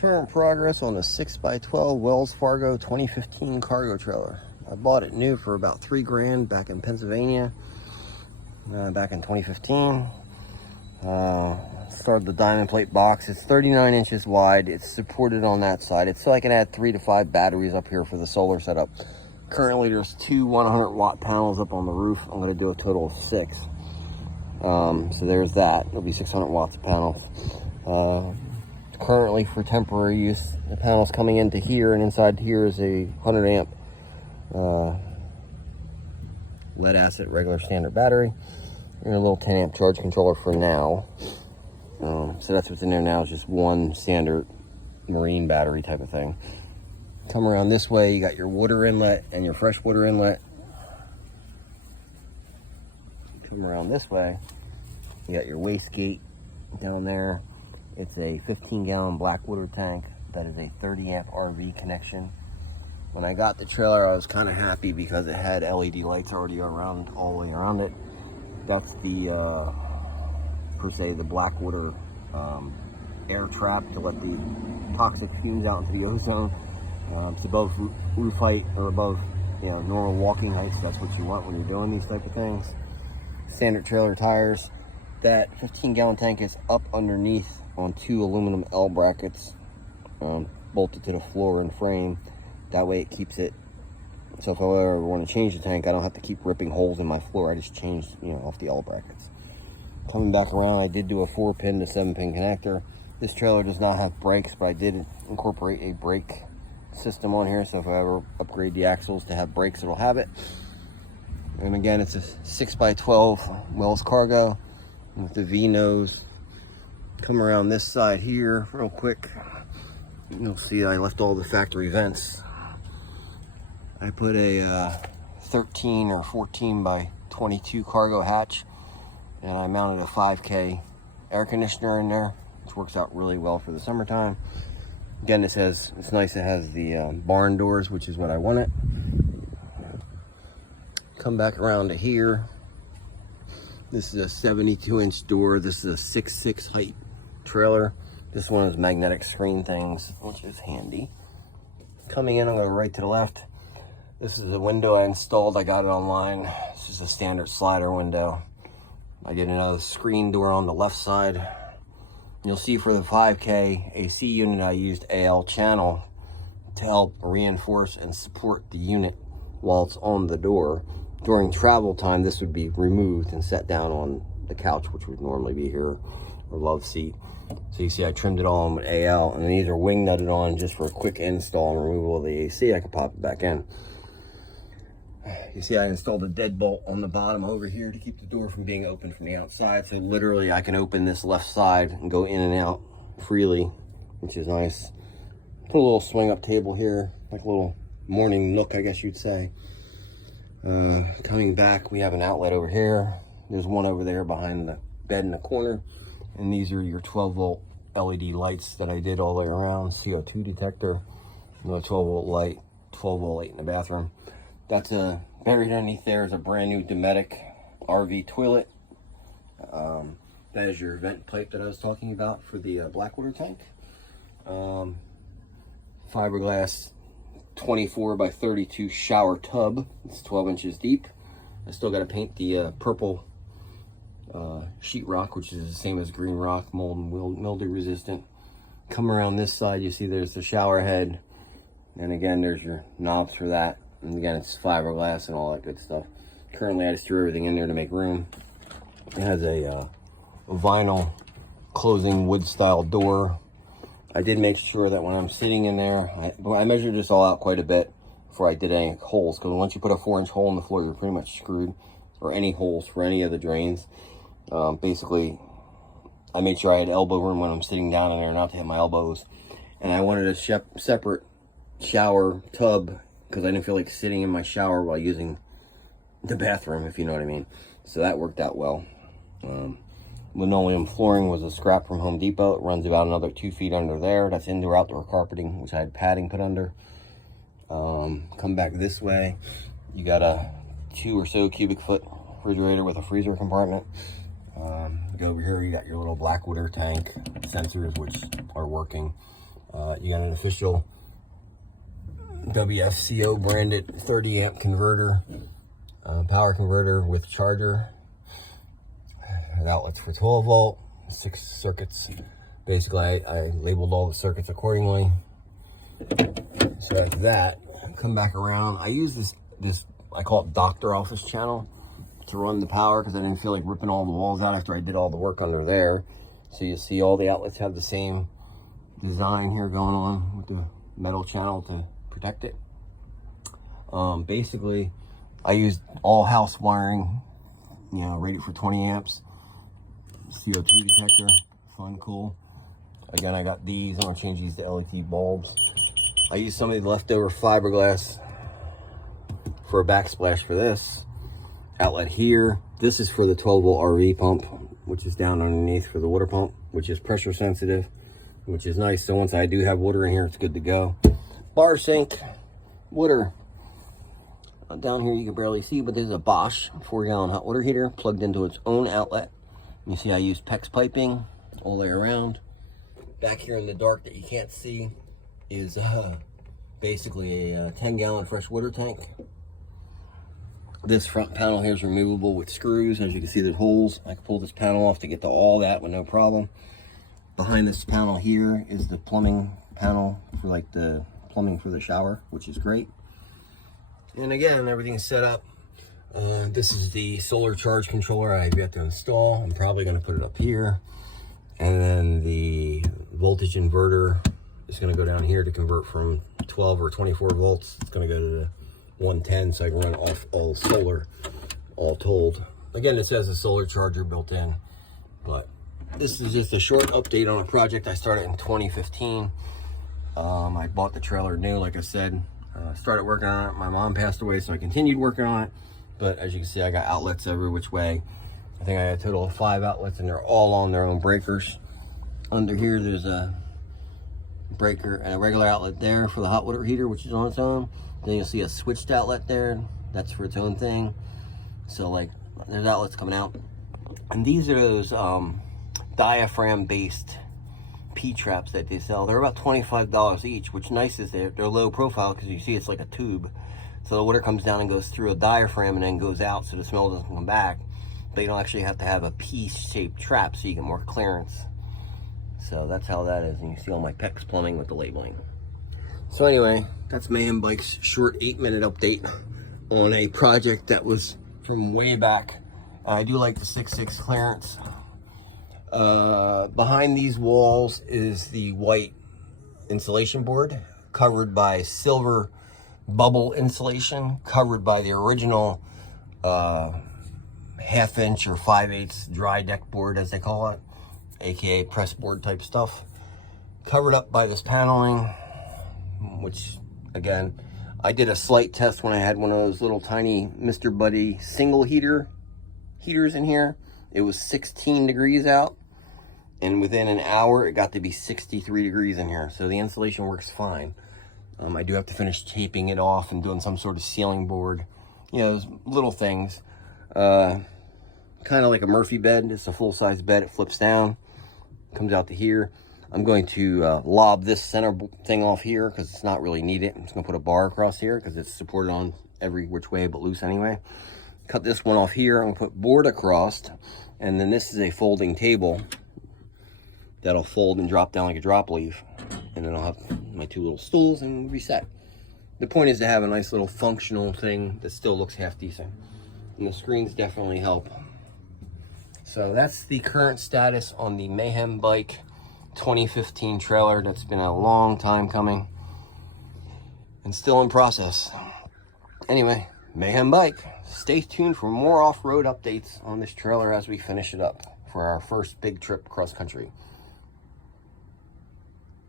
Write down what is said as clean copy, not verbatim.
Current progress on a 6x12 Wells Fargo 2015 cargo trailer. I bought it new for about $3 grand back in Pennsylvania, back in 2015. Started the diamond plate box. It's 39 inches wide. It's supported on that side. It's so I can add 3 to 5 batteries up here for the solar setup. Currently there's 2 100 watt panels up on the roof. I'm going to do a total of 6. So there's that. It'll be 600 watts a panel. Currently for temporary use, the panel's coming into here, and inside here is a 100 amp lead acid regular standard battery and a little 10 amp charge controller for now. So that's what's in there now, is just one standard marine battery type of thing. Come around this way, you got your water inlet and your fresh water inlet. Come around this way, you got your wastegate down there. It's a 15-gallon black water tank that is a 30 amp RV connection. When I got the trailer, I was kind of happy because it had LED lights already around, all the way around it. That's the, per se, the black water air trap to let the toxic fumes out into the ozone. It's above roof height, or above, you know, normal walking heights. That's what you want when you're doing these type of things. Standard trailer tires. That 15-gallon tank is up underneath on 2 aluminum L brackets, bolted to the floor and frame. That way it keeps it, so if I ever want to change the tank, I don't have to keep ripping holes in my floor. I just changed, you know, off the L brackets. Coming back around, I did do a 4-pin to 7-pin connector. This trailer does not have brakes, but I did incorporate a brake system on here, so if I ever upgrade the axles to have brakes, it'll have it. And again, it's a 6x12 Wells Cargo with the V nose. Come around this side here real quick. You'll see I left all the factory vents. I put a 13 or 14 by 22 cargo hatch, and I mounted a 5K air conditioner in there, which works out really well for the summertime. Again, it says, it's nice, it has the barn doors, which is what I wanted. Come back around to here. This is a 72-inch door. This is a 6'6" height trailer. This one is magnetic screen things, which is handy. Coming in, I'm going to go right to the left. This is a window I installed. I got it online. This is a standard slider window. I did another screen door on the left side. You'll see for the 5K AC unit, I used AL channel to help reinforce and support the unit while it's on the door. During travel time, this would be removed and set down on the couch, which would normally be here, or love seat. So you see I trimmed it all on with AL, and then these are wing nutted on just for a quick install and removal of the AC. I can pop it back in. You see I installed a deadbolt on the bottom over here to keep the door from being open from the outside. So literally I can open this left side and go in and out freely, which is nice. Put a little swing up table here, like a little morning nook, I guess you'd say. Coming back, we have an outlet over here. There's one over there behind the bed in the corner. And these are your 12-volt LED lights that I did all the way around. CO2 detector, another 12-volt light, 12-volt light in the bathroom. That's buried underneath there is a brand new Dometic RV toilet. That is your vent pipe that I was talking about for the black water tank. Fiberglass 24 by 32 shower tub. It's 12 inches deep. I still got to paint the purple sheetrock, which is the same as green rock, mold and mildew resistant. Come around this side, you see there's the shower head, and again there's your knobs for that, and again it's fiberglass and all that good stuff. Currently I just threw everything in there to make room. It has a vinyl closing wood style door. I did make sure that when I'm sitting in there, I measured this all out quite a bit before I did any holes, because once you put a 4-inch hole in the floor, you're pretty much screwed, or any holes for any of the drains. Basically, I made sure I had elbow room when I'm sitting down in there, not to hit my elbows. And I wanted a separate shower tub, because I didn't feel like sitting in my shower while using the bathroom, if you know what I mean. So that worked out well. Linoleum flooring was a scrap from Home Depot. It runs about another 2 feet under there. That's indoor-outdoor carpeting, which I had padding put under. Come back this way. You got a 2 or so cubic foot refrigerator with a freezer compartment. Go over here, you got your little black water tank sensors, which are working. You got an official WFCO branded 30 amp converter, power converter with charger. Outlets for 12 volt, 6 circuits. Basically, I labeled all the circuits accordingly. So after that, come back around. I use this I call it doctor office channel to run the power because I didn't feel like ripping all the walls out after I did all the work under there. So you see all the outlets have the same design here going on with the metal channel to protect it. Basically, I used all house wiring, you know, rated for 20 amps. CO2 detector, fun, cool. Again, I got these. I'm gonna change these to LED bulbs. I used some of the leftover fiberglass for a backsplash for this outlet here. This is for the 12 volt RV pump, which is down underneath for the water pump, which is pressure sensitive, which is nice. So once I do have water in here, it's good to go. Bar sink, water. Down here you can barely see, but this is a Bosch 4-gallon hot water heater plugged into its own outlet. You see I use PEX piping all the way around. Back here in the dark that you can't see is basically a 10-gallon fresh water tank. This front panel here is removable with screws. As you can see, there's holes. I can pull this panel off to get to all that with no problem. Behind this panel here is the plumbing panel for like the plumbing for the shower, which is great. And again, everything's set up. This is the solar charge controller I've got to install. I'm probably going to put it up here. And then the voltage inverter is going to go down here to convert from 12 or 24 volts. It's going to go to the 110 so I can run off all solar, all told. Again, it says a solar charger built in, but this is just a short update on a project I started in 2015. I bought the trailer new, like I said. Started working on it. My mom passed away, so I continued working on it. But as you can see, I got outlets every which way. I think I had a total of 5 outlets, and they're all on their own breakers. Under here, there's a breaker and a regular outlet there for the hot water heater, which is on its own. Then you'll see a switched outlet there. That's for its own thing. So, like, there's outlets coming out. And these are those diaphragm-based P-traps that they sell. They're about $25 each, which nice is they're low profile because you see it's like a tube. So the water comes down and goes through a diaphragm and then goes out so the smell doesn't come back. But you don't actually have to have a P-shaped trap so you get more clearance. So that's how that is. And you see all my PEX plumbing with the labeling. So anyway, that's MayHemBike's short 8-minute update on a project that was from way back. I do like the 6'6" clearance. Behind these walls is the white insulation board covered by silver bubble insulation, covered by the original 1/2 inch or 5/8 dry deck board, as they call it, aka press board type stuff, covered up by this paneling, which again, I did a slight test when I had one of those little tiny Mr. Buddy single heaters in here. It was 16 degrees out, and within an hour it got to be 63 degrees in here, so the insulation works fine. I do have to finish taping it off and doing some sort of ceiling board, you know, those little things. Kind of like a Murphy bed. It's a full-size bed. It flips down, comes out to here. I'm going to lob this center thing off here because it's not really needed. I'm just going to put a bar across here because it's supported on every which way but loose anyway. Cut this one off here. I'm going to put board across, and then this is a folding table that'll fold and drop down like a drop leaf. And then I'll have my 2 little stools and reset. The point is to have a nice little functional thing that still looks half decent. And the screens definitely help. So that's the current status on the MayHemBike 2015 trailer. That's been a long time coming and still in process. Anyway, MayHemBike, stay tuned for more off-road updates on this trailer as we finish it up for our first big trip cross country.